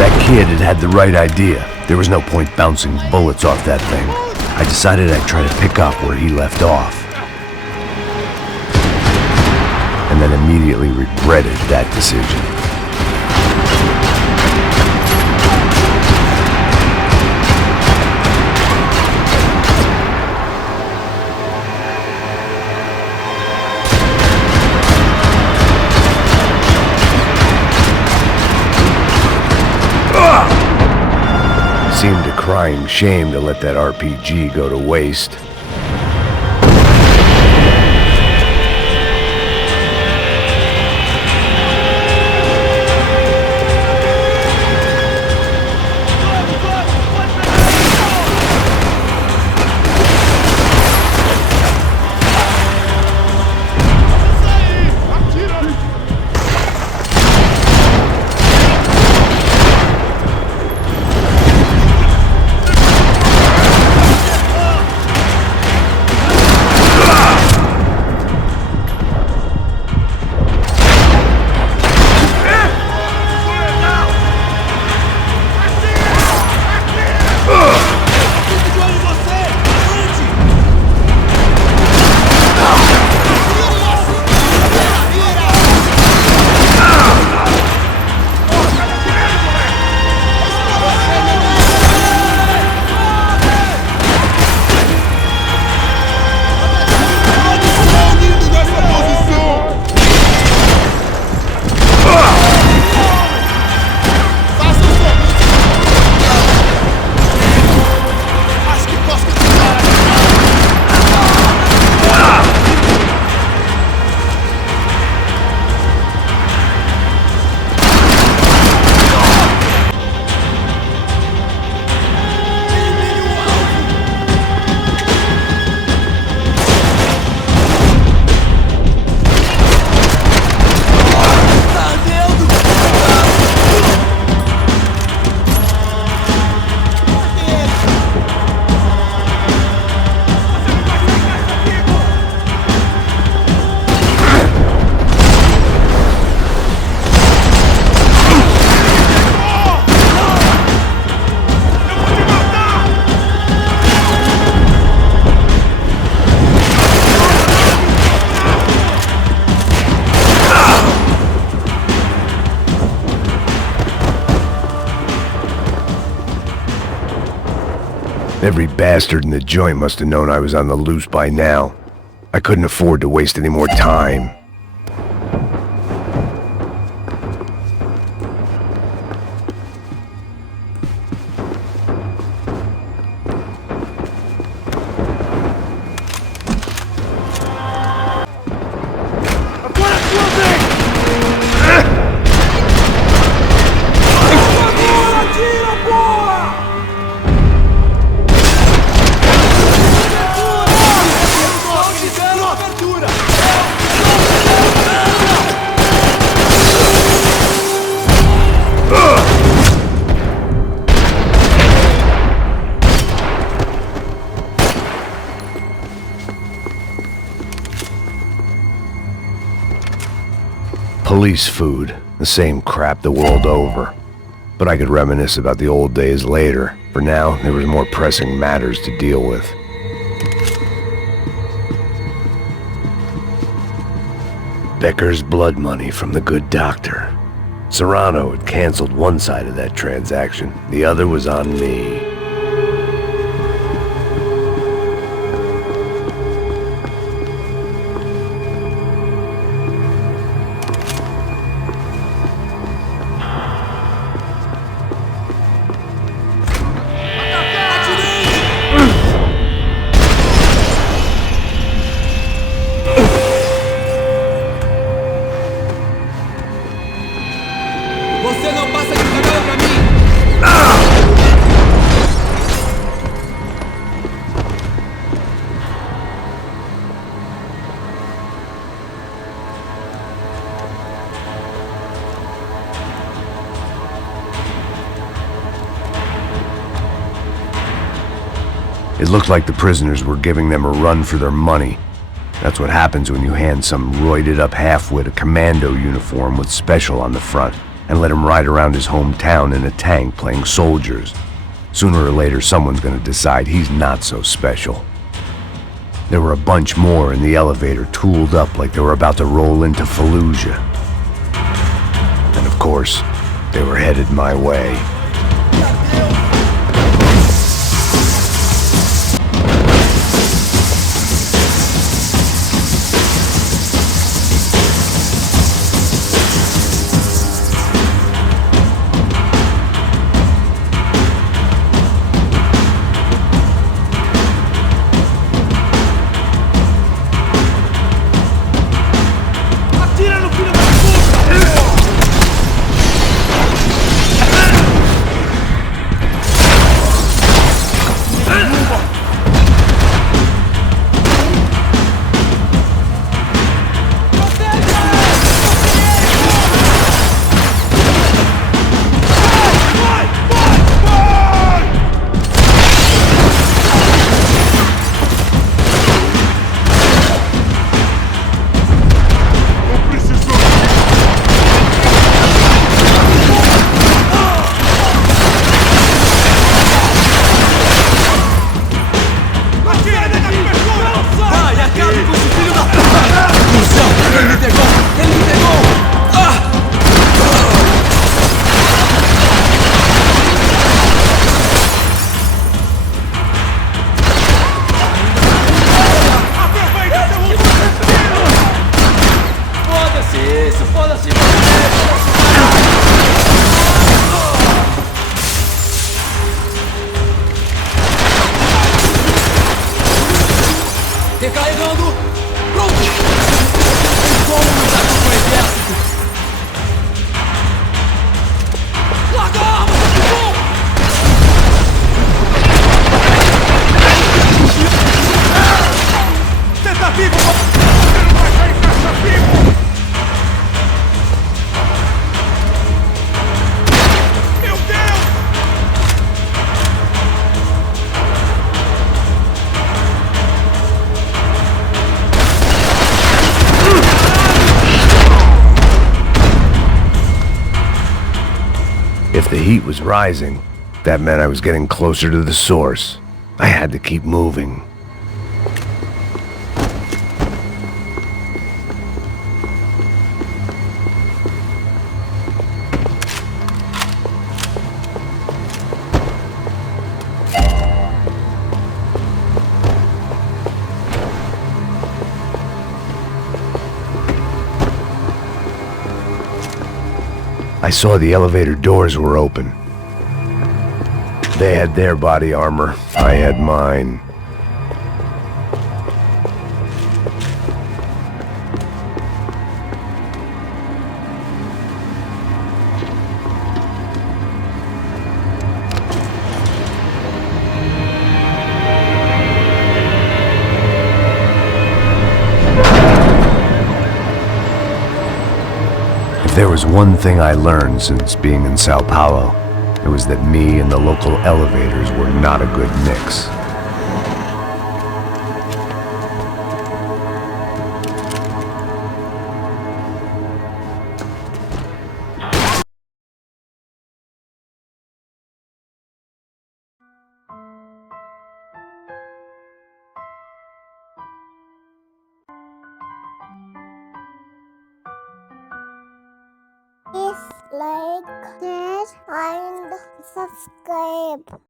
That kid had the right idea. There was no point bouncing bullets off that thing. I decided I'd try to pick up where he left off. And then immediately regretted that decision. Seemed a crying shame to let that RPG go to waste. Every bastard in the joint must have known I was on the loose by now. I couldn't afford to waste any more time. Police food, the same crap the world over. But I could reminisce about the old days later. For now, there was more pressing matters to deal with. Becker's blood money from the good doctor. Serrano had canceled one side of that transaction. The other was on me. It looked like the prisoners were giving them a run for their money. That's what happens when you hand some roided-up halfwit a commando uniform with special on the front and let him ride around his hometown in a tank playing soldiers. Sooner or later, someone's gonna decide he's not so special. There were a bunch more in the elevator, tooled up like they were about to roll into Fallujah. And of course, they were headed my way. Recarregando! Pronto! Como lutar contra o exército? Larga a arma, capitão! Você tá vivo! Você não vai sair dessa vivo! Meu Deus! If the heat was rising, that meant I was getting closer to the source. I had to keep moving. I saw the elevator doors were open. They had their body armor. I had mine. If there was one thing I learned since being in Sao Paulo, it was that me and the local elevators were not a good mix. Please like, share, and subscribe.